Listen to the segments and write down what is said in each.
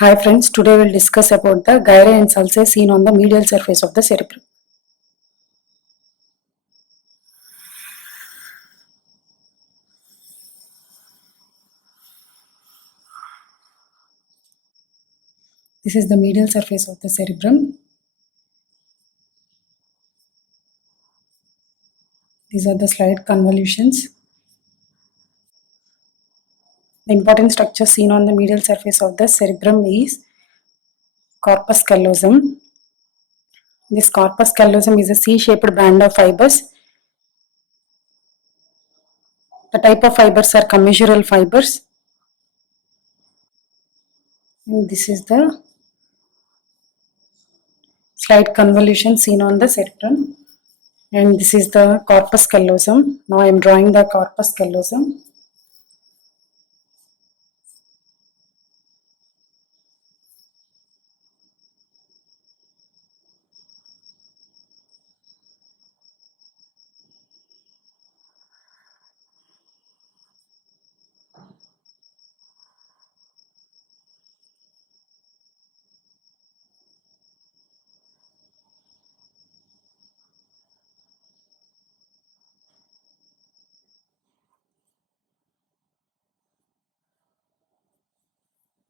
Hi friends, today we'll discuss about the gyre and sulci seen on the medial surface of the cerebrum. This is the medial surface of the cerebrum. These are the slight convolutions. The important structure seen on the medial surface of the cerebrum is corpus callosum. This corpus callosum is a C-shaped band of fibers. The type of fibers are commissural fibers. And this is the slight convolution seen on the cerebrum. And this is the corpus callosum. Now I am drawing the corpus callosum.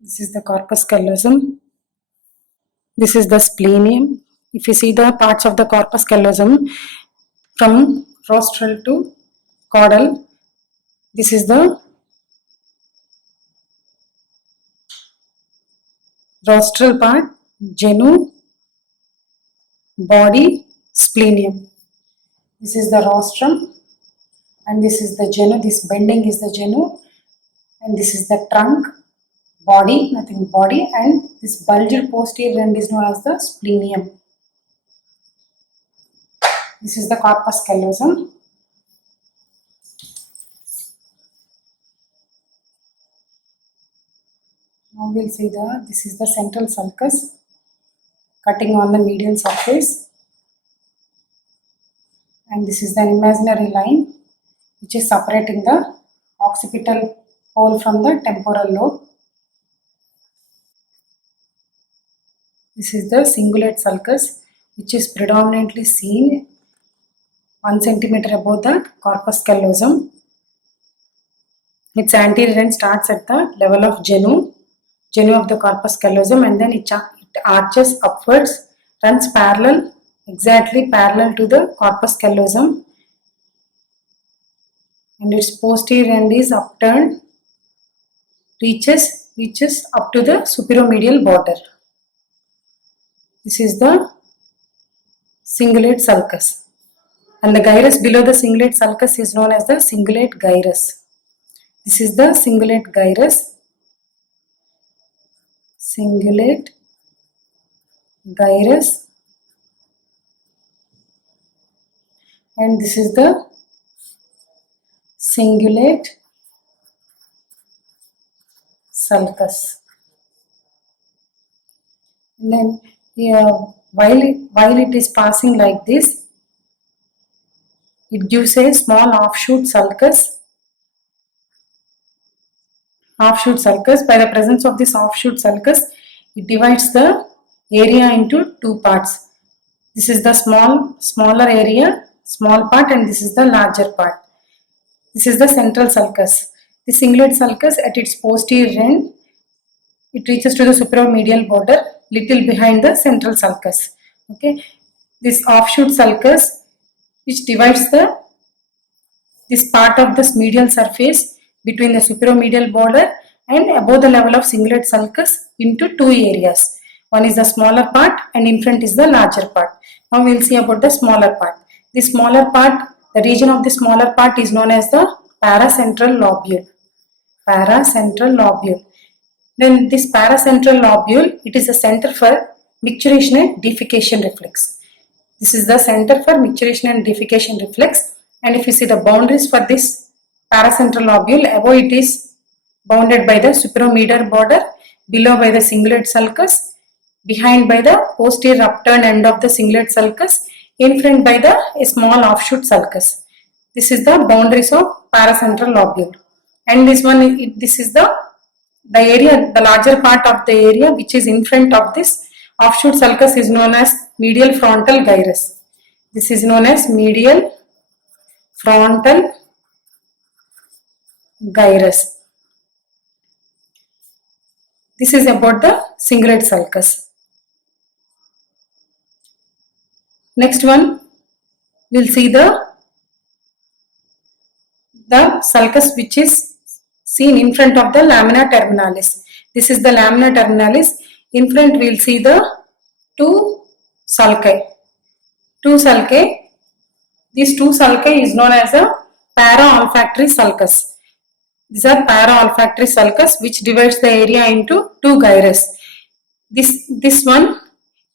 This is the corpus callosum. This is the splenium. If you see the parts of the corpus callosum from rostral to caudal, this is the rostral part, genu, body, splenium. This is the rostrum and this is the genu. This bending is the genu and this is the trunk, body, nothing body, and this bulged posterior end is known as the splenium. This is the corpus callosum. Now we'll see this is the central sulcus cutting on the medial surface, and this is the imaginary line which is separating the occipital pole from the temporal lobe. This is the cingulate sulcus which is predominantly seen 1 centimeter above the corpus callosum. Its anterior end starts at the level of genu of the corpus callosum, and then it arches upwards, runs exactly parallel to the corpus callosum, and its posterior end is upturned, reaches up to the superomedial border. This is the cingulate sulcus, and the gyrus below the cingulate sulcus is known as the cingulate gyrus. This is the cingulate gyrus. Cingulate gyrus, and this is the cingulate sulcus. And then while it is passing like this, it gives a small offshoot sulcus. By the presence of this offshoot sulcus, it divides the area into two parts. This is the smaller area, small part, and this is the larger part. This is the central sulcus. The cingulate sulcus at its posterior end, it reaches to the superomedial border, little behind the central sulcus. Okay, this offshoot sulcus which divides this part of this medial surface between the superomedial border and above the level of cingulate sulcus into two areas. One is the smaller part and in front is the larger part. Now we will see about the smaller part. The smaller part, the region of the smaller part is known as the paracentral lobule. Paracentral lobule. Then this paracentral lobule, it is a center for micturition and defecation reflex. This is the center for micturition and defecation reflex, and if you see the boundaries for this paracentral lobule, above it is bounded by the superomedial border, below by the cingulate sulcus, behind by the posterior upturned end of the cingulate sulcus, in front by a small offshoot sulcus. This is the boundaries of paracentral lobule, and this is the the area, the larger part of the area which is in front of this offshoot sulcus is known as medial frontal gyrus. This is known as medial frontal gyrus. This is about the cingulate sulcus. Next one, we'll see the sulcus which is seen in front of the lamina terminalis. This is the lamina terminalis. In front we'll see the two sulci. These two sulci is known as a para-olfactory sulcus. These are para-olfactory sulcus which divides the area into two gyrus. This one,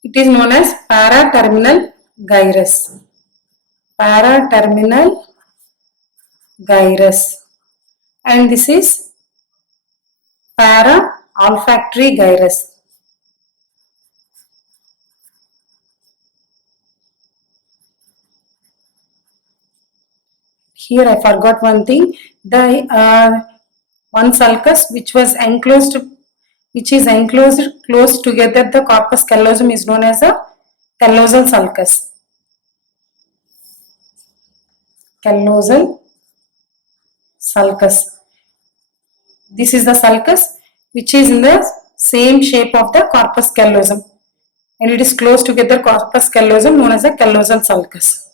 it is known as para-terminal gyrus. Para-terminal gyrus. And this is para-olfactory gyrus. Here I forgot one thing. The one sulcus which is enclosed close together the corpus callosum is known as a callosal sulcus. Callosal sulcus. This is the sulcus which is in the same shape of the corpus callosum, and it is close together corpus callosum known as a callosal sulcus.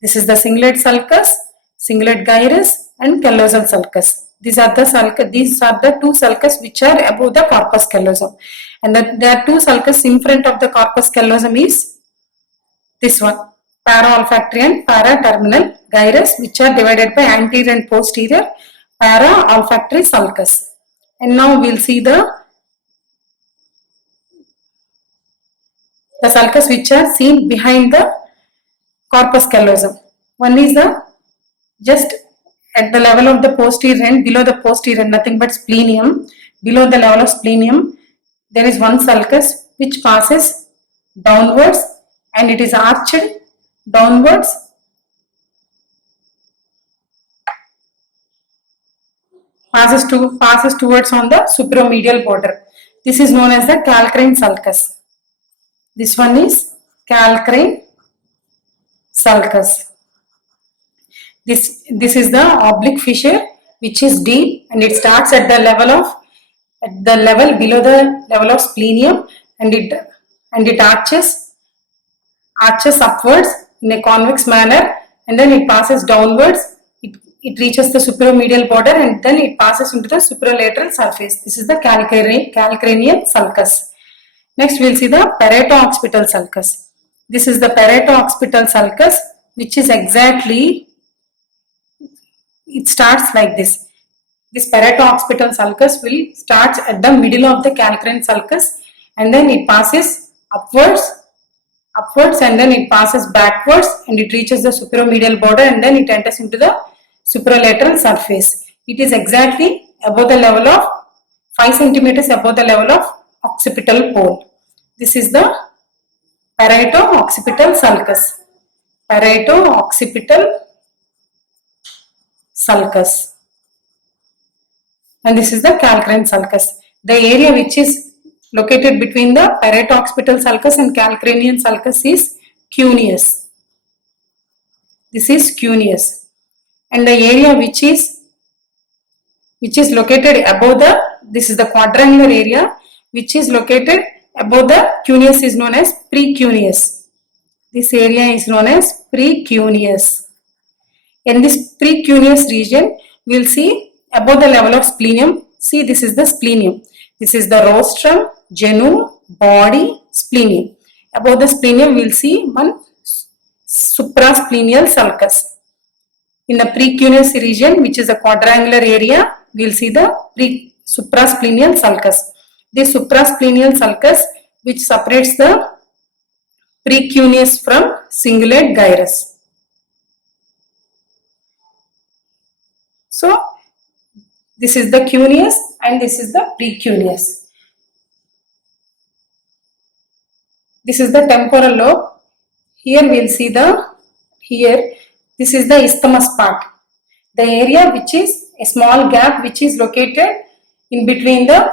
This is the cingulate sulcus, cingulate gyrus, and callosal sulcus. These are the two sulcus which are above the corpus callosum, and there are two sulcus in front of the corpus callosum is this one, para-olfactory and para-terminal gyrus, which are divided by anterior and posterior para-olfactory sulcus. And now we'll see the sulcus which are seen behind the corpus callosum. One is just at the level of the posterior end, below the posterior end, nothing but splenium. Below the level of splenium, there is one sulcus which passes downwards, and it is arched downwards, passes towards on the supromedial border. This is known as the calcarine sulcus. This one is calcarine sulcus. This is the oblique fissure which is deep, and it starts at the level below the level of splenium, and it arches upwards in a convex manner, and then it passes downwards. It reaches the supromedial border, and then it passes into the supralateral surface. This is the calcareous sulcus. Next we'll see the pareto-occipital sulcus. This is the pareto-occipital sulcus, which is exactly, it starts like this. This pareto-occipital sulcus will start at the middle of the calcarine sulcus, and then it passes upwards, and then it passes backwards, and it reaches the supromedial border, and then it enters into the supralateral surface. It is exactly above the level of 5 centimeters above the level of occipital pole. This is the pareto-occipital sulcus. Pareto-occipital sulcus. And this is the calcarine sulcus. The area which is located between the pareto-occipital sulcus and calcareous sulcus is cuneus. This is cuneus. And the area which is located above this is the quadrangular area which is located above the cuneus is known as precuneus. This area is known as precuneus. In this precuneus region, we will see above the level of splenium. See, this is the splenium. This is the rostrum, genu, body, splenium. Above the splenium, we will see one suprasplenial sulcus. In the precuneus region, which is a quadrangular area, we will see the suprasplenial sulcus. This suprasplenial sulcus which separates the precuneus from cingulate gyrus. So, this is the cuneus and this is the precuneus. This is the temporal lobe. Here we will see this is the isthmus part. The area which is a small gap which is located In between the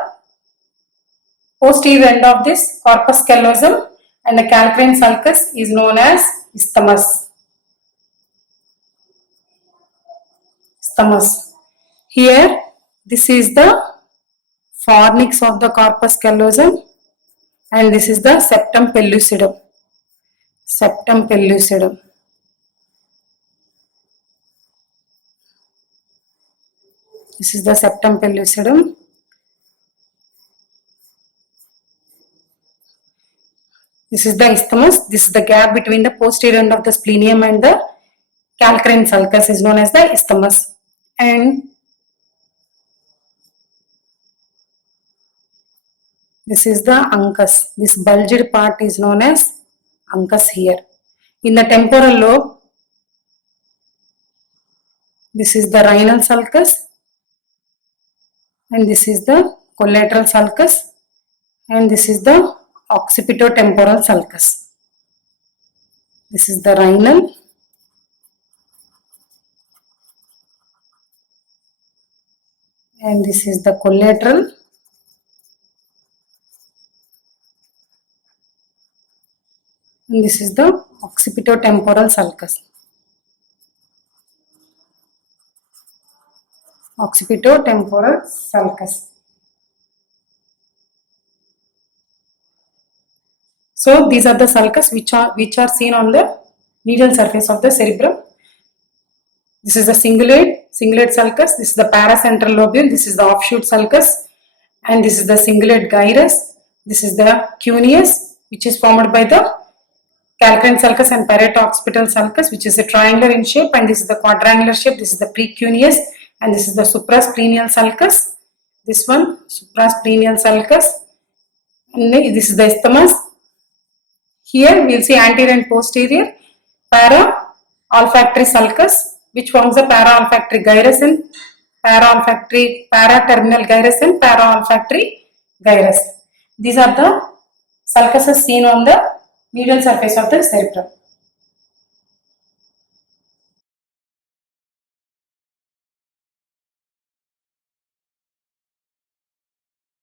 posterior end of this corpus callosum and the calcarine sulcus is known as isthmus. Isthmus. Here, this is the fornix of the corpus callosum and this is the septum pellucidum. Septum pellucidum. This is the septum pellucidum. This is the isthmus. This is the gap between the posterior end of the splenium and the calcarine sulcus is known as the isthmus. And this is the uncus. This bulged part is known as uncus here. In the temporal lobe, this is the rhinal sulcus and this is the collateral sulcus and this is the occipitotemporal sulcus. This is the rhinal and this is the collateral and this is the occipitotemporal sulcus. Occipitotemporal sulcus. So these are the sulcus which are seen on the medial surface of the cerebrum. This is the cingulate sulcus, this is the paracentral lobule, this is the offshoot sulcus and this is the cingulate gyrus, this is the cuneus which is formed by the calcarine sulcus and parieto-occipital sulcus which is a triangular in shape and this is the quadrangular shape, this is the precuneus and this is the suprasplenial sulcus, this one suprasplenial sulcus and this is the isthmus. Here we will see anterior and posterior para-olfactory sulcus which forms the para-olfactory gyrus and para-terminal gyrus and para-olfactory gyrus. These are the sulcuses seen on the medial surface of the cerebrum.